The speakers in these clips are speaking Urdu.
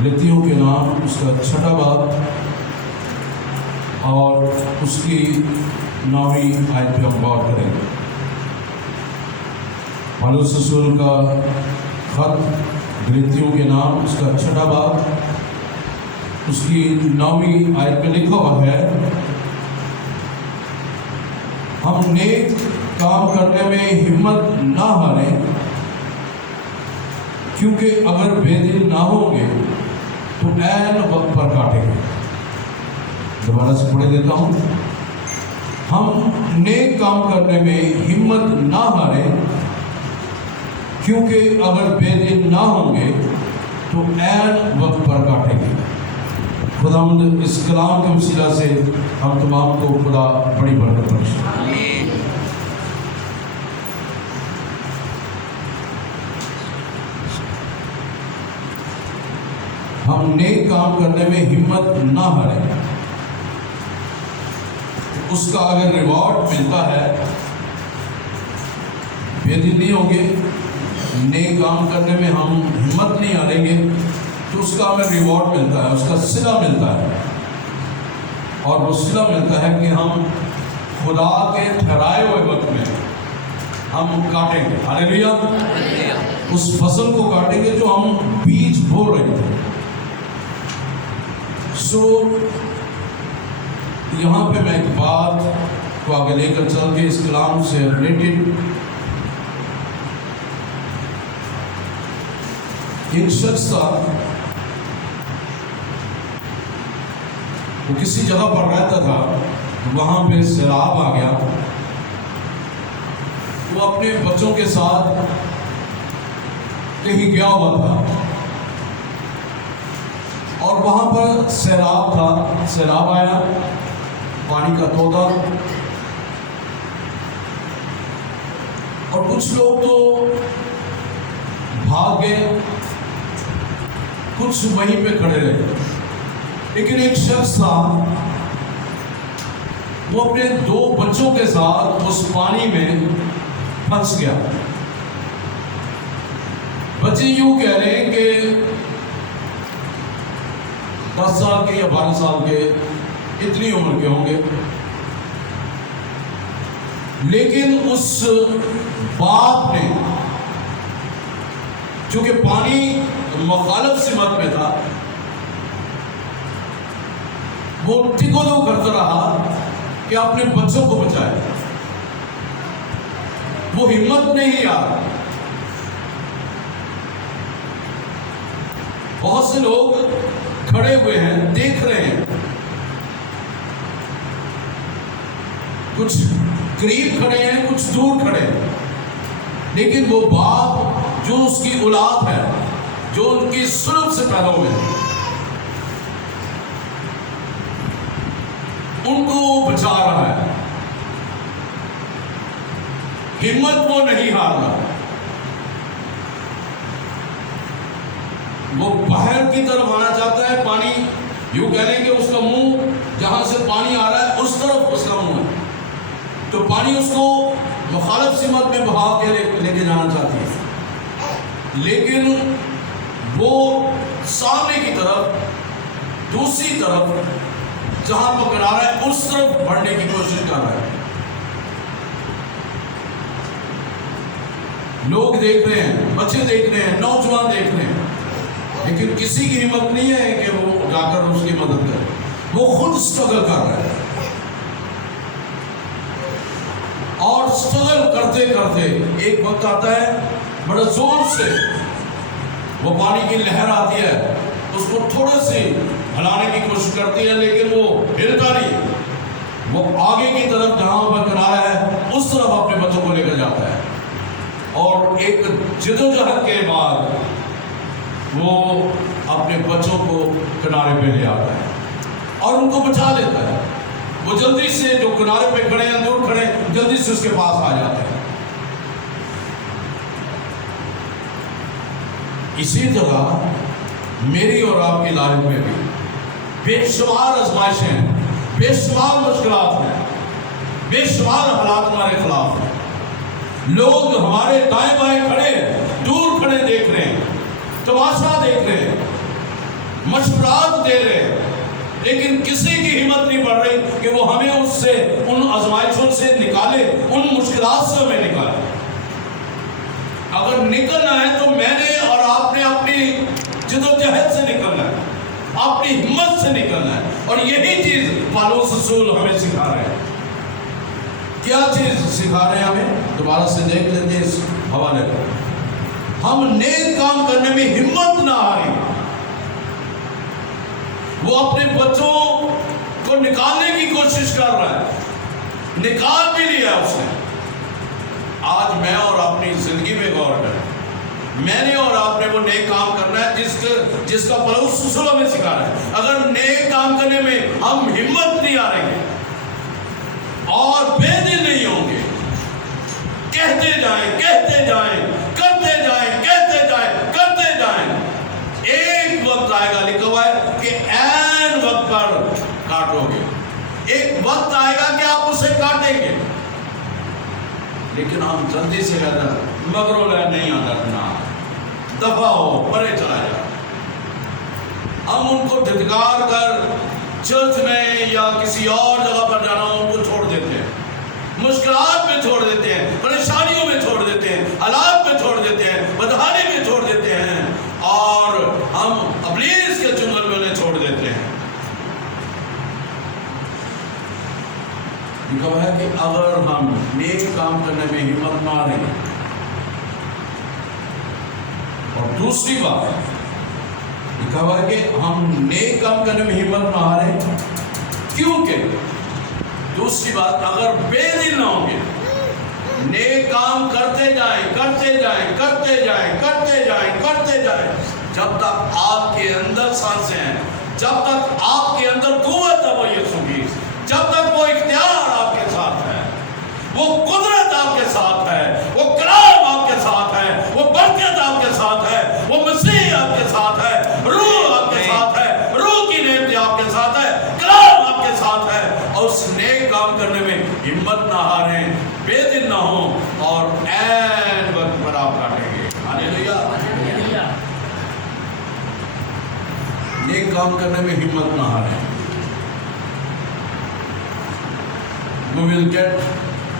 غلطیوں کے نام اس کا 6واں باب اور اس کی 9ویں آیت پہ ہم غور کریں گے۔ پالوس رسول کا خط غلطیوں کے نام اس کا 6واں باب اس کی 9ویں آیت میں لکھا ہوا ہے، ہم نیک کام کرنے میں ہمت نہ ہاریں، کیونکہ اگر بے دل نہ ہوں گے تو عین وقت پر کاٹیں گے۔ دوبارہ سے پڑھ دیتا ہوں، ہم نیک کام کرنے میں ہمت نہ ہاریں، کیونکہ اگر بے دل نہ ہوں گے تو عین وقت پر کاٹیں گے۔ خداوند اس کلام کے وسیلہ سے ہم تمام کو خدا بڑی برکت بخشے۔ ہم نیک کام کرنے میں ہمت نہ ہاریں، اس کا اگر ریوارڈ ملتا ہے، بے دل نہیں ہوں گے، نیک کام کرنے میں ہم ہمت نہیں ہاریں گے تو اس کا ہمیں ریوارڈ ملتا ہے، اس کا صلہ ملتا ہے، اور وہ صلہ ملتا ہے کہ ہم خدا کے ٹھہرائے ہوئے وقت میں ہم کاٹیں گے۔ ہاللیلویا! اس فصل کو کاٹیں گے جو ہم بیج بو رہے تھے۔ یہاں پہ میں ایک بات کو آگے لے کر چل کے اس کلام سے ریلیٹڈ ایک شخص تھا، وہ کسی جگہ پر رہتا تھا، وہاں پہ سیلاب آ گیا، وہ اپنے بچوں کے ساتھ کہیں گیا ہوا تھا اور وہاں پر سیلاب تھا، سیلاب آیا، پانی کا تودا، اور کچھ لوگ تو بھاگ گئے، کچھ وہیں پہ کھڑے رہے، لیکن ایک شخص تھا، وہ اپنے 2 بچوں کے ساتھ اس پانی میں پھنس گیا۔ بچے یوں کہہ رہے ہیں کہ 10 سال کے یا 12 سال کے، اتنی عمر کے ہوں گے، لیکن اس باپ نے، چونکہ پانی مخالف سمت میں تھا، وہ ٹکو کرتا رہا کہ اپنے بچوں کو بچائے، وہ ہمت نہیں آ رہا۔ بہت سے لوگ کھڑے ہوئے ہیں، دیکھ رہے ہیں، کچھ قریب کھڑے ہیں، کچھ دور کھڑے ہیں، لیکن وہ باپ جو اس کی اولاد ہے، جو ان کی سلب سے پیدا ہوئے ہیں، ان کو وہ بچا رہا ہے۔ ہمت وہ نہیں ہار رہا، وہ باہر کی طرف آنا چاہتا ہے، پانی یوں کہہ لیں کہ اس کا منہ جہاں سے پانی آ رہا ہے اس طرف اس کا منہ ہے، تو پانی اس کو مخالف سمت میں بہا کے لے کے جانا چاہتی ہے، لیکن وہ سامنے کی طرف، دوسری طرف جہاں پکڑا رہا ہے اس طرف بڑھنے کی کوشش کر رہا ہے۔ لوگ دیکھ رہے ہیں، بچے دیکھ رہے ہیں، نوجوان دیکھ رہے ہیں، لیکن کسی کی ہمت نہیں ہے کہ وہ جا کر اس کی مدد کرے، وہ خود اسٹرگل کر رہا ہے، اور اسٹرگل کرتے کرتے ایک وقت آتا ہے، بڑا زور سے وہ پانی کی لہر آتی ہے، اس کو تھوڑے سے ہلانے کی کوشش کرتی ہے، لیکن وہ ہلتا نہیں، وہ آگے کی طرف جہاں پر کنارہ ہے اس طرف اپنے بچوں کو لے کر جاتا ہے، اور ایک جدوجہد کے بعد وہ اپنے بچوں کو کنارے پہ لے آتا ہے اور ان کو بچا لیتا ہے۔ وہ جلدی سے، جو کنارے پہ کھڑے ہیں، دور کھڑے ہیں، جلدی سے اس کے پاس آ جاتے ہیں۔ اسی طرح میری اور آپ کی لائف میں بھی بے شمار آزمائشیں، بے شمار مشکلات ہیں، بے شمار حالات ہمارے خلاف ہیں، لوگ ہمارے دائیں بائیں کھڑے، دور کھڑے دیکھ رہے ہیں، تماشا دیکھ رہے ہیں، مشورات دے رہے ہیں، لیکن کسی کی ہمت نہیں پڑ رہی کہ وہ ہمیں اس سے، ان آزمائشوں سے نکالے، ان مشکلات سے ہمیں نکالے۔ اگر نکلنا ہے تو میں نے اور آپ نے اپنی جدوجہد سے نکلنا ہے، اپنی ہمت سے نکلنا ہے، اور یہی چیز پالوس رسول ہمیں سکھا رہے ہیں۔ کیا چیز سکھا رہے ہیں ہمیں؟ دوبارہ سے دیکھ لیتے ہیں اس حوالے کو۔ ہم نیک کام کرنے میں ہمت نہ ہاریں۔ وہ اپنے بچوں کو نکالنے کی کوشش کر رہا ہے، نکال بھی لیا اس نے۔ آج میں اور اپنی زندگی میں غور کریں، میں نے اور آپ نے وہ نیک کام کرنا ہے جس کا پالوس رسول ہمیں سکھا رہا ہے۔ اگر نیک کام کرنے میں ہم ہمت نہیں ہاریں گے اور بے دل نہیں ہوں گے، کہتے جائیں، کرتے جائیں، کرتے جائیں، ایک وقت آئے گا، لکھا ہوا ہے کہ عین وقت پر کاٹو گے۔ ایک وقت آئے گا کہ آپ اسے کاٹیں گے، لیکن ہم جلدی سے کہتے ہیں مگرو لے نہیں آنا، دفع ہو، پرے چلا جا۔ ہم ان کو دھتکار کر چرچ میں یا کسی اور جگہ پر جانا ان کو چھوڑ دیتے ہیں، مشکلات میں چھوڑ دیتے ہیں، پریشانیوں میں چھوڑ دیتے ہیں، حالات میں چھوڑ دیتے ہیں، بدحالی میں چھوڑ دیتے ہیں، اور ہم ابلیس کے چنگل میں انہیں چھوڑ دیتے ہیں۔ لکھا ہے کہ اگر ہم نیک کام کرنے میں ہمت نہ ہاریں، اور دوسری بات لکھا ہوا ہے کہ ہم نیک کام کرنے میں ہمت نہ ہاریں، کیونکہ دوسری بات اگر بے دل نہ ہوں گے، نیک کام کرتے جائیں، جب تک آپ کے اندر سانسیں ہیں، جب تک آپ کے اندر قوت ہے وہ یسوع کی، جب تک وہ اختیار آپ کے ساتھ ہے، وہ قدرت آپ کے ساتھ ہے، وہ کلام آپ کے ساتھ ہے، وہ برکت آپ کے ساتھ ہے، وہ مسیح آپ کے ساتھ ہے، روح آپ کے ساتھ ہے، روح کی نعمت آپ کے ساتھ ہے، کلام آپ کے ساتھ ہے، اور اس نیک کام کرنے میں ہمت نہ ہاریں، بے دل نہ ہوں، اور عین وقت پر آپ کاٹیں گے۔ ہاللیلویا۔ نیک کام کرنے میں ہمت نہ ہاریں۔ We will get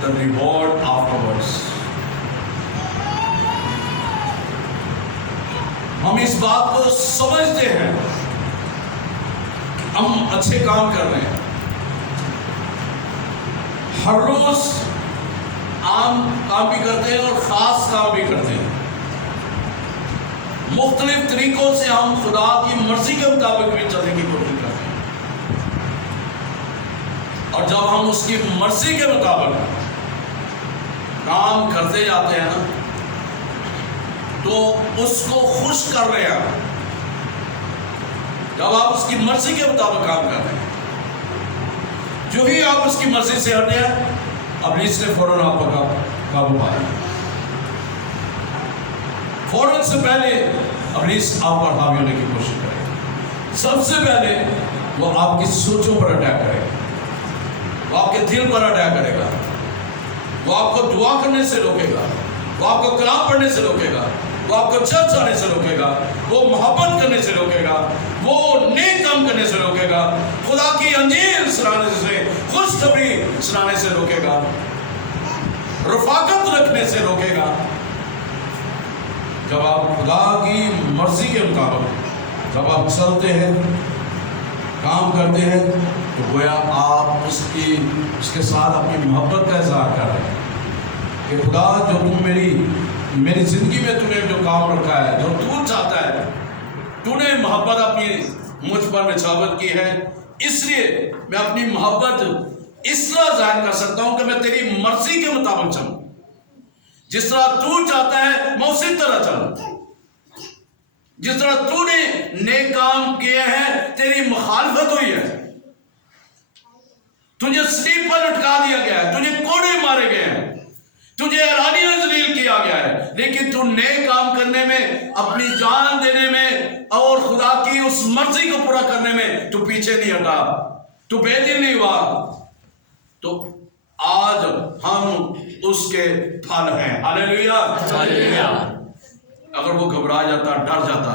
the reward afterwards۔ ہم اس بات کو سمجھتے ہیں، ہم اچھے کام کر رہے ہیں، ہر روز عام کام بھی کرتے ہیں اور خاص کام بھی کرتے ہیں، مختلف طریقوں سے ہم خدا کی مرضی کے مطابق بھی چلنے کی کوشش کرتے ہیں، اور جب ہم اس کی مرضی کے مطابق کام کرتے جاتے ہیں نا، تو اس کو خوش کر رہے ہیں۔ جب آپ اس کی مرضی کے مطابق کام کر رہے ہیں، جو ہی آپ اس کی مرضی سے ہٹے ہیں، ابلیس نے فوراً آپ کا قابو پایا۔ فوراً سے پہلے ابلیس آپ پر حاوی ہونے کی کوشش کرے گا۔ سب سے پہلے وہ آپ کی سوچوں پر اٹیک کرے گا، وہ آپ کے دل پر اٹیک کرے گا، وہ آپ کو دعا کرنے سے روکے گا، وہ آپ کو کلام پڑھنے سے روکے گا، وہ آپ کو چرچ آنے سے روکے گا، وہ محبت کرنے سے روکے گا، وہ نیک کام کرنے سے روکے گا، خدا کی انجیل سنانے سے، خوشخبری سنانے سے روکے گا، رفاقت رکھنے سے روکے گا۔ جب آپ خدا کی مرضی کے مطابق جب آپ چلتے ہیں، کام کرتے ہیں، تو گویا آپ اس کے ساتھ اپنی محبت کا اظہار کر رہے ہیں کہ خدا جو تم میری زندگی میں تم نے جو کام رکھا ہے، جو تو چاہتا ہے، تو نے محبت اپنی مجھ پر نچھاور کی ہے، اس لیے میں اپنی محبت اس طرح ظاہر کر سکتا ہوں کہ میں تیری مرضی کے مطابق چلوں، جس طرح تو چاہتا ہے میں اسی طرح چلوں، جس طرح تو نے نیک کام کیے ہیں، تیری مخالفت ہوئی ہے، تجھے سلیب پر لٹکا دیا گیا ہے، تجھے کوڑے مارے گئے ہیں، تجھے اعلانیہ ذلیل کیا گیا ہے، لیکن تو نیک کام کرنے میں، اپنی جان دینے میں اور خدا کی اس مرضی کو پورا کرنے میں تو پیچھے نہیں ہٹا، تو بے دل نہیں ہوا، تو آج ہم اس کے پھل ہیں۔ ہاللیلویا۔ اگر وہ گھبرا جاتا، ڈر جاتا،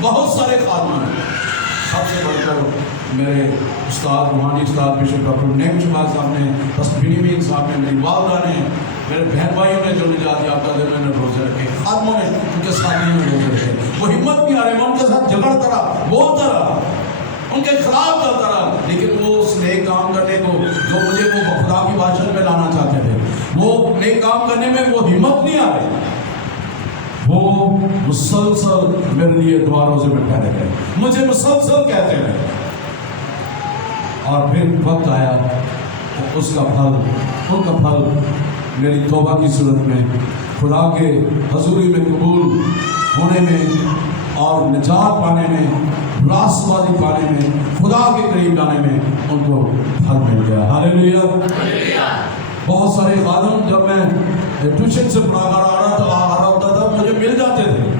بہت سارے خادمان ہیں، سب سے بڑھ کر میرے استاد روحانی استاد بشپ ڈاکٹر نعیم شمال صاحب نے، بنیامین صاحب نے، میری والدہ نے، میرے بہن بھائیوں نے جو نجات یافتہ دن میں روزے رکھے، خادموں نے ان کے ساتھیوں نے روزے رکھے، وہ ہمت نہیں آ رہے، میں ان کے ساتھ جھگڑتا رہا، بولتا رہا، ان کے خلاف چلتا رہا، لیکن وہ اس نیک کام کرنے کو جو مجھے وہ خدا کی بادشاہت میں لانا چاہتے تھے، وہ نیک کام کرنے میں وہ ہمت نہیں آ رہی، وہ مسلسل میرے لیے دعا روزے میں ٹھہرے گئے، مجھے مسلسل کہتے رہے، اور پھر وقت آیا اس کا پھل، ان کا پھل میری توبہ کی صورت میں، خدا کے حضوری میں قبول ہونے میں اور نجات پانے میں، راست بازی پانے میں، خدا کے قریب جانے میں ان کو پھل مل گیا۔ ہاللیلویہ۔ بہت سارے خادم جب میں ٹیوشن سے پڑھا کر آ رہا ہوتا تھا مجھے مل جاتے تھے،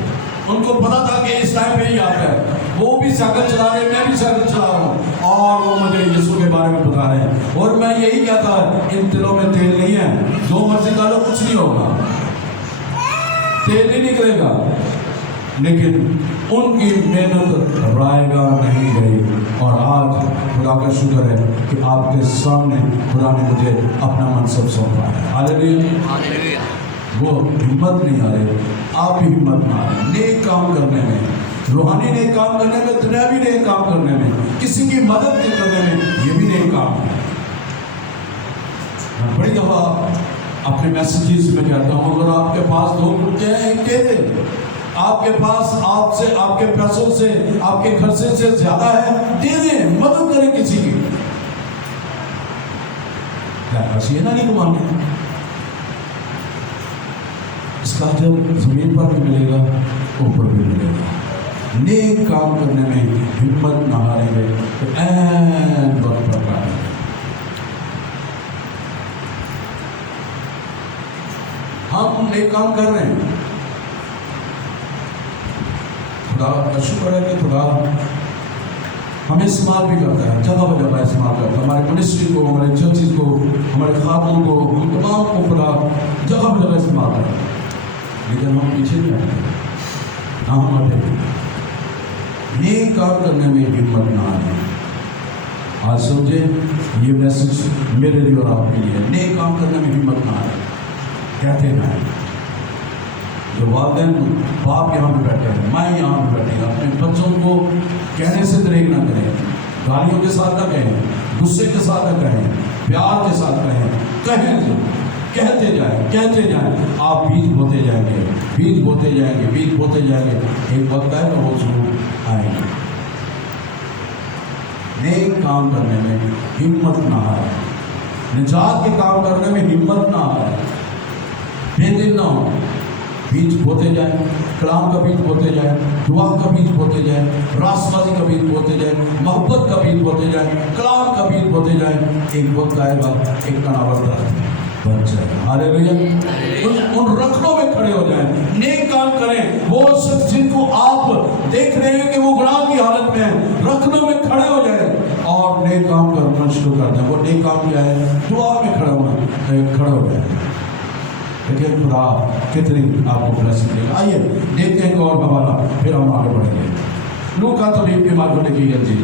ان کو پتا تھا کہ اس ٹائم پہ ہی آتا ہے، وہ بھی سائیکل چلا رہے ہیں، میں بھی سائیکل چلا رہا ہوں، اور وہ مجھے یسوع کے بارے میں بتا رہے ہیں، اور میں یہی کہتا ان دلوں میں تیل نہیں ہے، جو مرضی ڈالو کچھ نہیں ہوگا، تیل نہیں نکلے گا، لیکن ان کی محنت رائے گاہ نہیں گئی، اور آج خدا کا شکر ہے کہ آپ کے سامنے خدا نے مجھے اپنا منصب سونپا ہے۔ ہاللیلویہ۔ وہ ہمت نہیں آ رہی، آپ بھی ہمت نہ آ رہے نیک کام کرنے میں، روحانی نیک کام کرنے میں، دنیاوی نیک کام کرنے میں، کسی کی مدد کرنے میں، یہ بھی نیک کام ہے۔ میں بڑی دفعہ اپنے میسیجز میں کہتا ہوں، اگر آپ کے پاس 2 کرتے ہیں ایک دے دیں، آپ کے پاس آپ سے، آپ کے پیسوں سے، آپ کے خرچے سے زیادہ ہے دے دیں، مدد کریں کسی کی، بس یہ نہ نہیں کمانے، اس کا جب زمین پر بھی ملے گا اوپر بھی ملے گا۔ نیک کام کرنے میں ہمت نہ ہاریں گے تو این وقت پر پائیں گے۔ ہم نیک کام کر رہے ہیں، خدا کا شکر ہے کہ خدا ہمیں استعمال بھی کرتا ہے، جگہ بہ جگہ استعمال کرتا ہے، ہمارے منسٹری کو، ہمارے چرچز کو، ہمارے خادموں کو، ہم تمام کو خدا جگہ بہ جگہ استعمال کرتا ہے، لیکن ہم پیچھے نہیں آتے، نہ ہم آتے ہیں، نیک کام کرنے میں ہمت نہ آئے۔ آج سمجھیں یہ میسج میرے لیے اور آپ کے لیے، نیک کام کرنے میں ہمت نہ آئے، کہتے نہ آئے۔ جو والدین باپ یہاں پہ بیٹھے ہیں، میں یہاں پہ بیٹھے ہیں، اپنے بچوں کو کہنے سے دریغ نہ کریں، گالیوں کے ساتھ نہ کہیں، غصے کے ساتھ نہ کہیں، پیار کے ساتھ کہیں، کہتے جائیں، آپ بیج بوتے جائیں گے، بیج بوتے جائیں گے، ایک وقت ہے کہ وہ ضرور آئیں گے۔ نیک کام کرنے میں ہمت نہ آئے، نجات کے کام کرنے میں ہمت نہ آئے، بے دل نہ ہو، بیج بوتے جائیں، کلام کا بیج بوتے جائیں، دعا کا بیج بوتے جائیں، راست بازی کا بیج بوتے جائیں، محبت کا بیج بوتے جائیں، کلام کا بیج بوتے جائیں، ایک وقت آئے گا ایک تناور درخت بن جائے گا۔ ہاللیلویہ۔ ان رکھنوں میں کھڑے ہو جائیں، نیک کام کریں، وہ شخص جن کو آپ دیکھ رہے ہیں کہ وہ گناہ کی حالت میں ہیں، رکھنوں میں کھڑے ہو جائیں اور نیک کام کرنا شروع کر دیں۔ وہ نیک کام کیا ہے؟ دعا میں کھڑے ہو جائیں، لیکن خدا کتنی آپ کو بلیسنگ دے گا۔ آئیے دیکھتے ہیں ایک اور حوالہ، پھر ہم آگے بڑھیں گے۔ لوکا تو کی انجیل